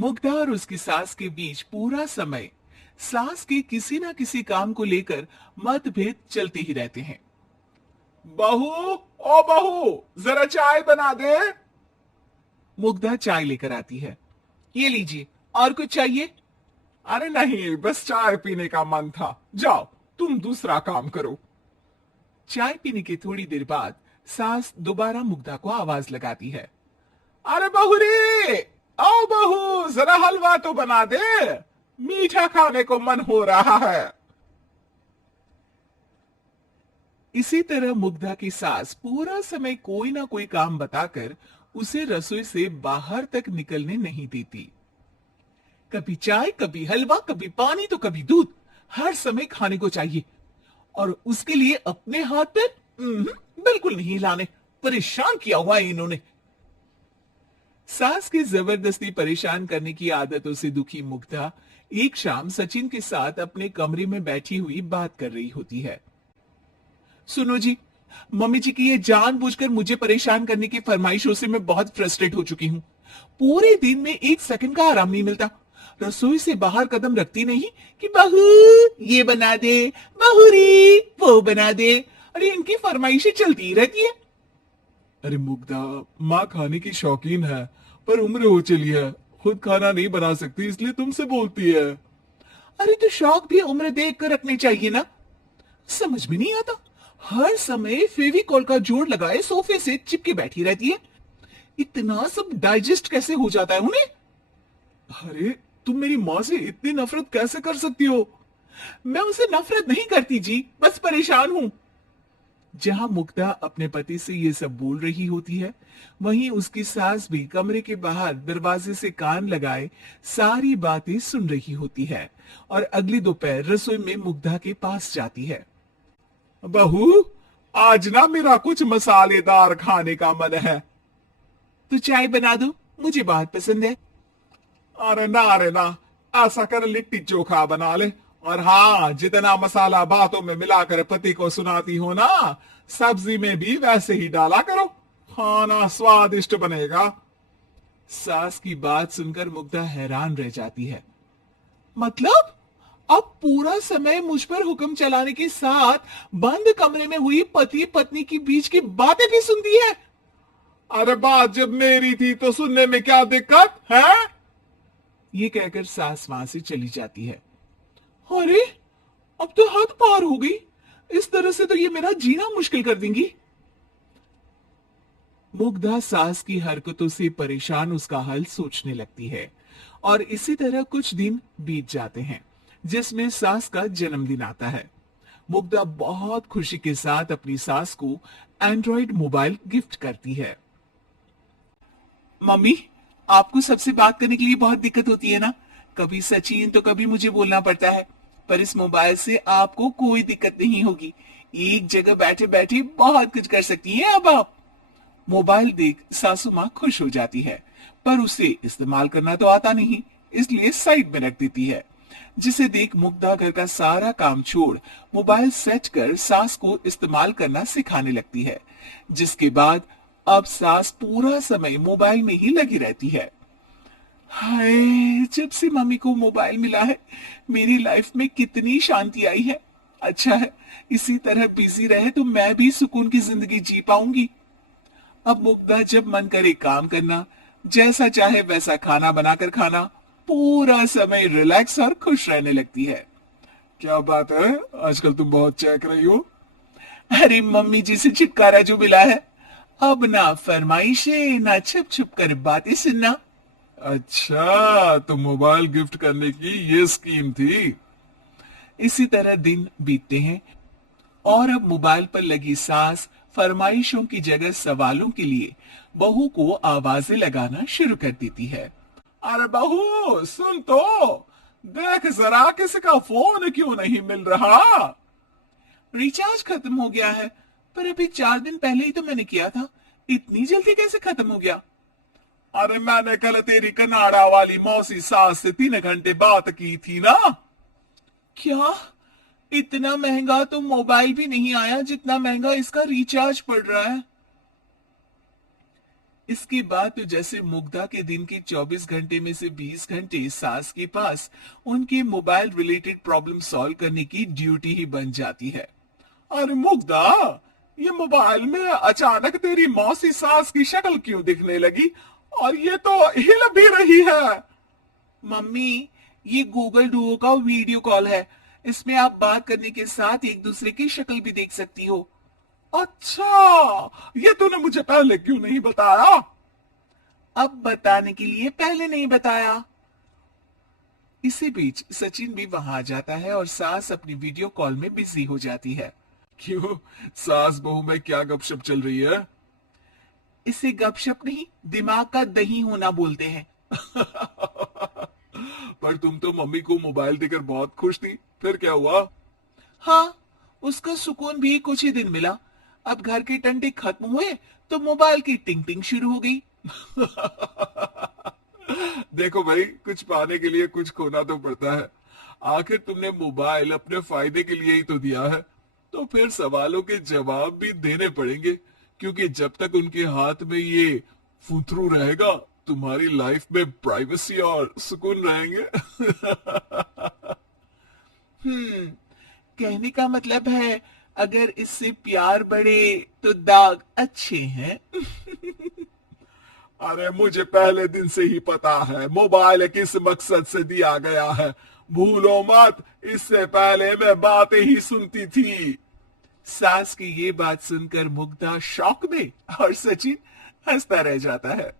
मुग्धा और उसकी सास के बीच पूरा समय सास के किसी ना किसी काम को लेकर मतभेद चलते ही रहते हैं। बहू, ओ बहू, जरा चाय बना दे। मुग्धा चाय लेकर आती है। ये लीजिए, और कुछ चाहिए? अरे नहीं, बस चाय पीने का मन था। जाओ, तुम दूसरा काम करो। चाय पीने की थोड़ी देर बाद सास दोबारा मुग्धा को आवाज लगाती है। अरे बहू रे, आओ बहू, जरा हलवा तो बना दे। मीठा खाने को मन हो रहा है। इसी तरह मुग्धा की सास पूरा समय कोई ना कोई काम बताकर उसे रसोई से बाहर तक निकलने नहीं देती। कभी चाय, कभी हलवा, कभी पानी तो कभी दूध, हर समय खाने को चाहिए। और उसके लिए अपने हाथ पे बिल्कुल नहीं हिलाने। परेशान किया हुआ है इन्होंने। सास की जबरदस्ती परेशान करने की आदतों से दुखी मुग्धा एक शाम सचिन के साथ अपने कमरे में बैठी हुई बात कर रही होती है। सुनो जी, मम्मी जी की ये जानबूझकर मुझे परेशान करने की फरमाइशों से मैं बहुत फ्रस्ट्रेट हो चुकी हूँ। पूरे दिन में एक सेकंड का आराम नहीं मिलता। रसोई से बाहर कदम रखती नहीं कि बहू ये बना दे, बहुरी वो बना दे। अरे इनकी फरमाइशें चलती ही रहती है। अरे मुग्धा, माँ खाने की शौकीन है, पर उम्र हो चली है, खुद खाना नहीं बना सकती, इसलिए तुमसे बोलती है। अरे तो शौक भी उम्र देख कर रखने चाहिए ना। समझ में नहीं आता, हर समय फेविकॉल का जोड़ लगाए सोफे से चिपके बैठी रहती है। इतना सब डाइजेस्ट कैसे हो जाता है उन्हें? अरे तुम मेरी माँ से इतनी नफरत कैसे कर सकती हो? मैं उनसे नफरत नहीं करती जी, बस परेशान हूं। जहां मुग्धा अपने पति से ये सब बोल रही होती है, वहीं उसकी सास भी कमरे के बाहर दरवाजे से कान लगाए सारी बातें सुन रही होती है और अगली दोपहर रसोई में मुग्धा के पास जाती है। बहू, आज ना मेरा कुछ मसालेदार खाने का मन है। तो चाय बना दो, मुझे बहुत पसंद है। अरे ना, ऐसा कर लिट्टी चोखा बना ले। और हाँ, जितना मसाला बातों में मिलाकर पति को सुनाती हो ना, सब्जी में भी वैसे ही डाला करो, खाना स्वादिष्ट बनेगा। सास की बात सुनकर मुग्धा हैरान रह जाती है। मतलब अब पूरा समय मुझ पर हुक्म चलाने के साथ बंद कमरे में हुई पति पत्नी की बीच की बातें भी सुनती है? अरे बात जब मेरी थी तो सुनने में क्या दिक्कत है? ये कहकर सास वहां से चली जाती है। अरे अब तो हद पार हो गई। इस तरह से तो ये मेरा जीना मुश्किल कर देंगी। मुग्धा सास की हरकतों से परेशान उसका हल सोचने लगती है और इसी तरह कुछ दिन बीत जाते हैं, जिसमें सास का जन्मदिन आता है। मुग्धा बहुत खुशी के साथ अपनी सास को एंड्रॉइड मोबाइल गिफ्ट करती है। मम्मी, आपको सबसे बात करने के लिए बहुत दिक्कत होती है ना? कभी सचिन तो कभी मुझे बोलना पड़ता है, पर इस मोबाइल से आपको कोई दिक्कत नहीं होगी। एक जगह बैठे बैठे बहुत कुछ कर सकती हैं अब आप। मोबाइल देख सासू माँ खुश हो जाती है, पर उसे इस्तेमाल करना तो आता नहीं, इसलिए साइड में रख देती है। जिसे देख मुग्धा घर का सारा काम छोड़ मोबाइल सेट कर सास को इस्तेमाल करना सिखाने लगती है, जिसके बाद अब सास पूरा समय मोबाइल में ही लगी रहती है। हाय, जब से मम्मी को मोबाइल मिला है मेरी लाइफ में कितनी शांति आई है। अच्छा है, इसी तरह बिजी रहे तो मैं भी सुकून की जिंदगी जी पाऊंगी। अब मुग्धा जब मन करे काम करना, जैसा चाहे वैसा खाना बनाकर खाना, पूरा समय रिलैक्स और खुश रहने लगती है। क्या बात है, आजकल तुम बहुत चहक रही हो। अरे मम्मी जी से छुटकारा जो मिला है, अब ना फरमाइशें ना छुप छुप कर बातें सुनना। अच्छा, तो मोबाइल गिफ्ट करने की ये स्कीम थी। इसी तरह दिन बीतते हैं और अब मोबाइल पर लगी सास फरमाइशों की जगह सवालों के लिए बहू को आवाजें लगाना शुरू कर देती है। अरे बहू, सुन तो, देख जरा किसी का फोन क्यों नहीं मिल रहा? रिचार्ज खत्म हो गया है, पर अभी 4 दिन पहले ही तो मैंने किया था। इतनी जल्दी कैसे खत्म हो गया? अरे मैंने कल तेरी कनाडा वाली मौसी सास से 3 घंटे बात की थी ना। क्या? इतना महंगा तो मोबाइल भी नहीं आया जितना महंगा इसका रिचार्ज पड़ रहा है। इसके बाद तो जैसे मुग्धा के दिन के 24 घंटे में से 20 घंटे सास के पास उनके मोबाइल रिलेटेड प्रॉब्लम सॉल्व करने की ड्यूटी ही बन जाती है। अरे मुग्धा, ये मोबाइल में अचानक तेरी मौसी सास की शक्ल क्यों दिखने लगी? और ये तो हिल भी रही है। मम्मी, ये गूगल डुओ का वीडियो कॉल है। इसमें आप बात करने के साथ एक दूसरे की शक्ल भी देख सकती हो। अच्छा, ये तूने मुझे पहले क्यों नहीं बताया? अब बताने के लिए पहले नहीं बताया। इसी बीच सचिन भी वहां आ जाता है और सास अपनी वीडियो कॉल में बिजी हो जाती है। क्यों, सास बहू में क्या गपशप चल रही है? इसे गपशप नहीं, दिमाग का दही होना बोलते हैं। पर तुम तो मम्मी को मोबाइल देकर बहुत खुश थी, फिर क्या हुआ? हाँ, उसका सुकून भी कुछ ही दिन मिला। अब घर के टंटे खत्म हुए तो मोबाइल की टिंग टिंग शुरू हो गई। देखो भाई, कुछ पाने के लिए कुछ खोना तो पड़ता है। आखिर तुमने मोबाइल अपने फायदे के लिए ही तो दिया है, तो फिर सवालों के जवाब भी देने पड़ेंगे, क्योंकि जब तक उनके हाथ में ये फुथरू रहेगा, तुम्हारी लाइफ में प्राइवेसी और सुकून रहेंगे। कहने का मतलब है अगर इससे प्यार बढ़े तो दाग अच्छे हैं। अरे मुझे पहले दिन से ही पता है मोबाइल किस मकसद से दिया गया है। भूलो मत, इससे पहले मैं बातें ही सुनती थी। सास की ये बात सुनकर मुग्धा शॉक में और सचिन हंसता रह जाता है।